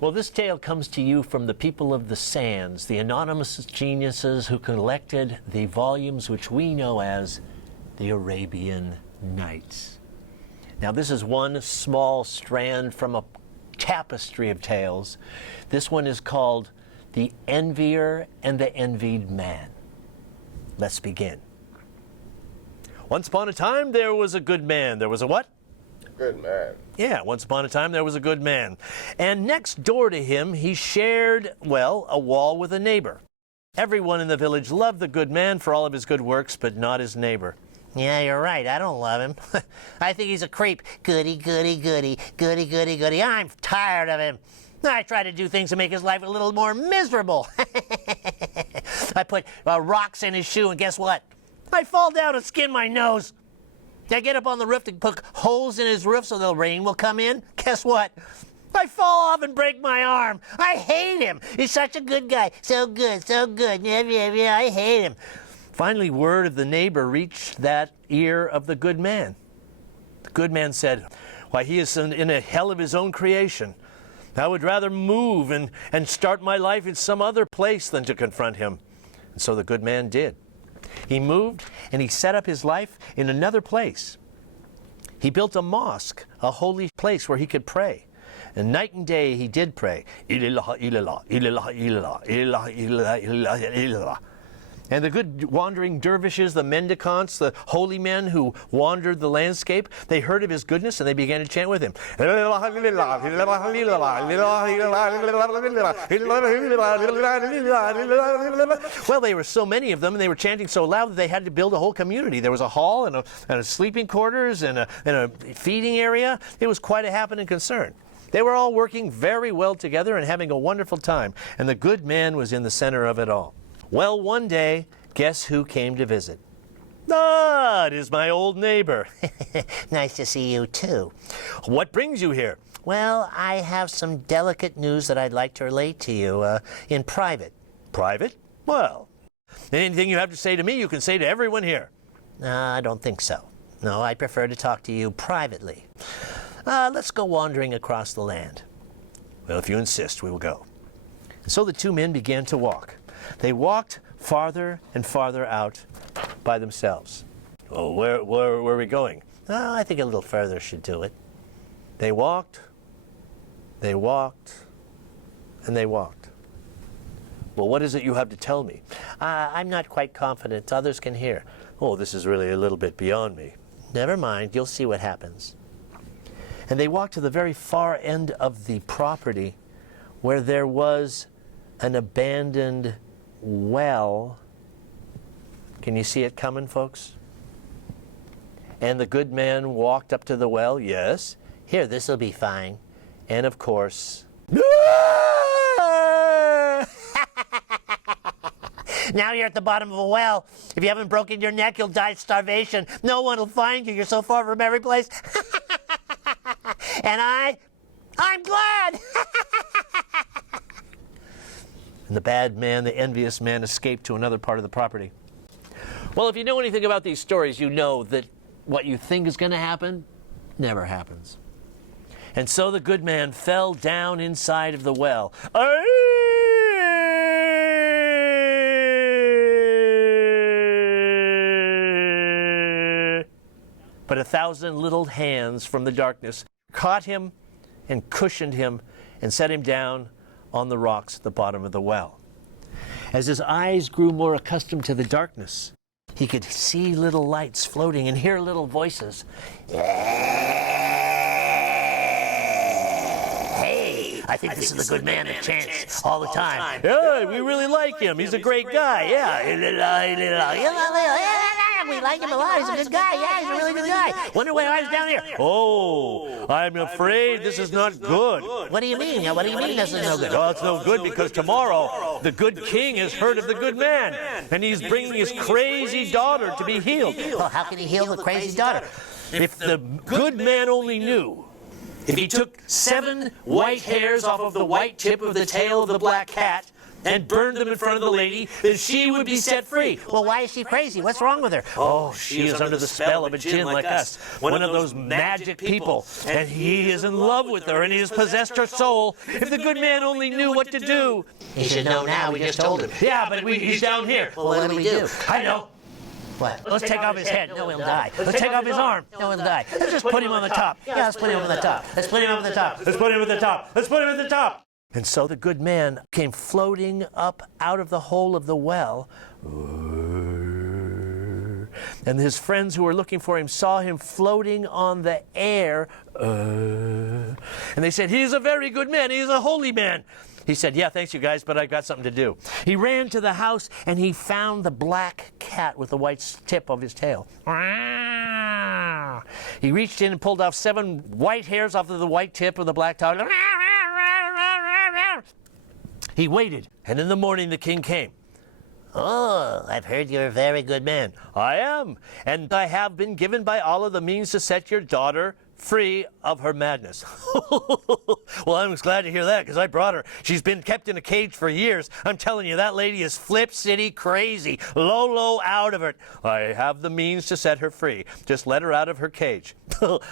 Well, this tale comes to you from the people of the sands, the anonymous geniuses who collected the volumes which we know as the Arabian Nights. Now, this is one small strand from a tapestry of tales. This one is called The Envier and the Envied Man. Let's begin. Once upon a time, there was a good man. There was a what? Good man. Yeah, once upon a time, there was a good man. And next door to him, he shared, well, a wall with a neighbor. Everyone in the village loved the good man for all of his good works, but not his neighbor. Yeah, you're right. I don't love him. I think he's a creep. Goody, goody, goody, goody, goody, goody. I'm tired of him. I try to do things to make his life a little more miserable. I put rocks in his shoe, and guess what? I fall down and skin my nose. I get up on the roof to put holes in his roof so the rain will come in. Guess what? I fall off and break my arm. I hate him. He's such a good guy. So good, so good. Yeah, I hate him. Finally, word of the neighbor reached that ear of the good man. The good man said, why, he is in a hell of his own creation. I would rather move and start my life in some other place than to confront him. And so the good man did. He moved and he set up his life in another place. He built a mosque, a holy place where he could pray. And night and day he did pray. Illallah, illallah, illallah, illallah, illallah, illallah, illallah. And the good wandering dervishes, the mendicants, the holy men who wandered the landscape, they heard of his goodness and they began to chant with him. Well, there were so many of them and they were chanting so loud that they had to build a whole community. There was a hall and a sleeping quarters and a feeding area. It was quite a happening concern. They were all working very well together and having a wonderful time. And the good man was in the center of it all. Well, one day, guess who came to visit? Ah, it is my old neighbor. Nice to see you, too. What brings you here? Well, I have some delicate news that I'd like to relate to you in private. Private? Well, anything you have to say to me, you can say to everyone here. I don't think so. No, I prefer to talk to you privately. Let's go wandering across the land. Well, if you insist, we will go. So the two men began to walk. They walked farther and farther out by themselves. Oh, where are we going? Oh, I think a little further should do it. They walked, and they walked. Well, what is it you have to tell me? I'm not quite confident. Others can hear. Oh, this is really a little bit beyond me. Never mind. You'll see what happens. And they walked to the very far end of the property where there was an abandoned well. Can you see it coming, folks? And the good man walked up to the well. Yes. Here, this'll be fine. And of course... Now you're at the bottom of a well. If you haven't broken your neck, you'll die of starvation. No one will find you. You're so far from every place. And I'm glad. And the bad man, the envious man, escaped to another part of the property. Well, if you know anything about these stories, you know that what you think is going to happen never happens. And so the good man fell down inside of the well. But 1,000 little hands from the darkness caught him and cushioned him and set him down on the rocks at the bottom of the well. As his eyes grew more accustomed to the darkness, he could see little lights floating and hear little voices. Hey, I think this is the good man that chants all the time. Yeah, we really like him. He's a great guy. Yeah. We like him a lot. He's a good guy. Yeah, he's a really good guy. Wonder why I was down here. Oh, I'm afraid this is not good. What do you mean? What do you mean this is no good? Well, it's no good because tomorrow the good king has heard of the good man, and he's bringing his crazy daughter to be healed. Well, how can he heal the crazy daughter? If the good man only knew, if he took 7 white hairs off of the white tip of the tail of the black cat, and burned them in front of the lady, then she would be set free. Well, why is she crazy? What's wrong with her? Oh, she is under the spell of a jinn like us, one of those magic people, and he is in love with her, and he has possessed her soul. If the good man only knew what to do. He should know now. We just told him. Yeah, but he's down here. Well, what do we do? I know. What? Let's take off his head. No, he'll die. Let's take off his arm. No, he'll die. Let's just put him on the top. Yeah, let's put him on the top. Let's put him on the top. Let's put him at the top. Let's put him at the top. And so the good man came floating up out of the hole of the well. And his friends who were looking for him saw him floating on the air. And they said, "He is a very good man. He is a holy man." He said, "Yeah, thanks you guys, but I've got something to do." He ran to the house and he found the black cat with the white tip of his tail. He reached in and pulled off 7 white hairs off of the white tip of the black tail. He waited, and in the morning the king came. Oh, I've heard you're a very good man. I am, and I have been given by Allah the means to set your daughter free of her madness. Well, I'm glad to hear that, because I brought her. She's been kept in a cage for years. I'm telling you, that lady is Flip City crazy. Low out of it. I have the means to set her free. Just let her out of her cage.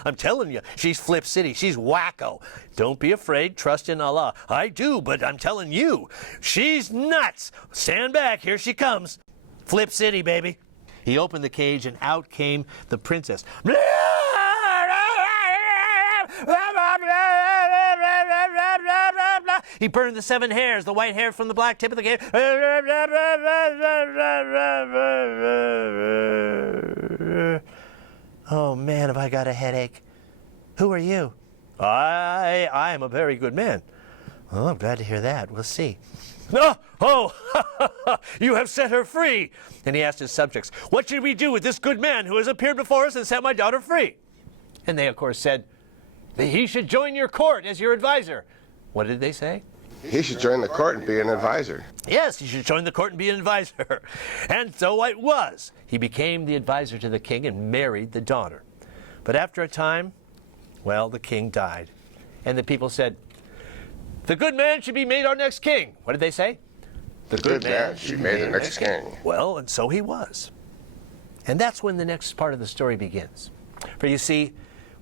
I'm telling you, she's Flip City. She's wacko. Don't be afraid. Trust in Allah. I do, but I'm telling you, she's nuts. Stand back. Here she comes. Flip City, baby. He opened the cage, and out came the princess. He burned the 7 hairs, the white hair from the black tip of the cage. Oh, man, have I got a headache. Who are you? I am a very good man. Oh, I'm glad to hear that. We'll see. Oh, you have set her free. And he asked his subjects, "What should we do with this good man who has appeared before us and set my daughter free?" And they, of course, said, "He should join your court as your advisor." What did they say? He should join the court and be an advisor. Yes, he should join the court and be an advisor. And so it was. He became the advisor to the king and married the daughter. But after a time, well, the king died. And the people said, "The good man should be made our next king." What did they say? The good man should be made the next king. Well, and so he was. And that's when the next part of the story begins. For you see,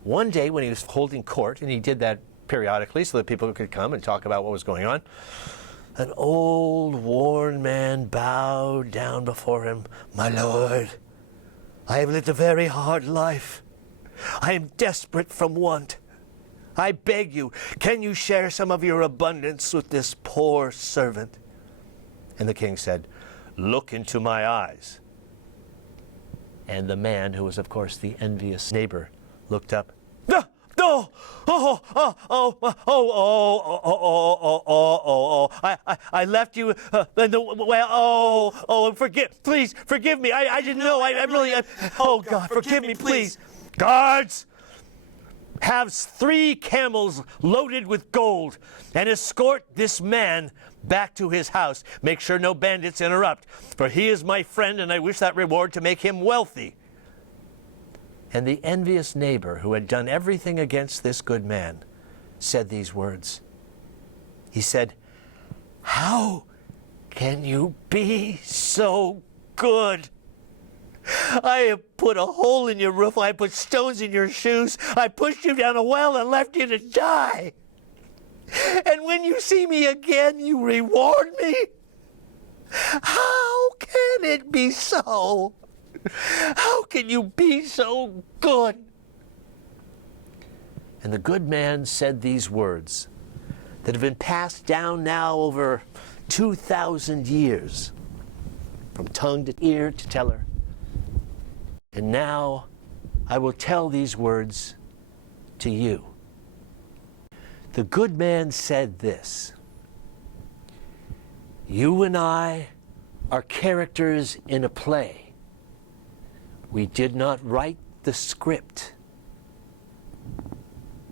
one day when he was holding court, and he did that periodically so that people could come and talk about what was going on, an old, worn man bowed down before him. "My lord, I have lived a very hard life. I am desperate from want. I beg you, can you share some of your abundance with this poor servant?" And the king said, "Look into my eyes." And the man, who was, of course, the envious neighbor, looked up. I left you in the well. Please forgive me. I didn't know. I really. Oh God, forgive me, please. Guards, have 3 camels loaded with gold and escort this man back to his house. Make sure no bandits interrupt, for he is my friend, and I wish that reward to make him wealthy. And the envious neighbor, who had done everything against this good man, said these words. He said, "How can you be so good? I have put a hole in your roof. I put stones in your shoes. I pushed you down a well and left you to die. And when you see me again, you reward me? How can it be so? How can you be so good?" And the good man said these words that have been passed down now over 2,000 years, from tongue to ear to teller. And now I will tell these words to you. The good man said this: "You and I are characters in a play. We did not write the script.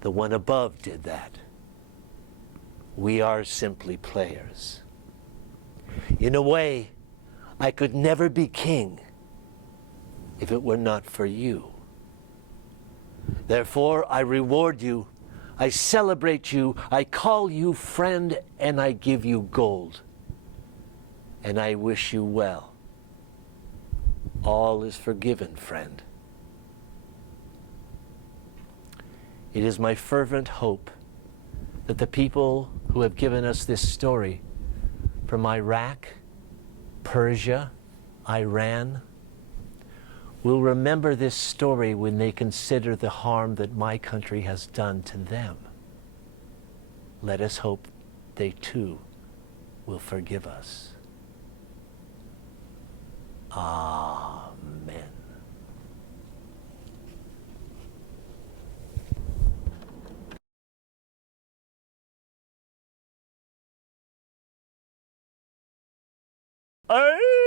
The one above did that. We are simply players. In a way, I could never be king if it were not for you. Therefore, I reward you, I celebrate you, I call you friend, and I give you gold. and I wish you well. All is forgiven, friend. It is my fervent hope that the people who have given us this story from Iraq, Persia, Iran, will remember this story when they consider the harm that my country has done to them. Let us hope they too will forgive us. Amen. Hey!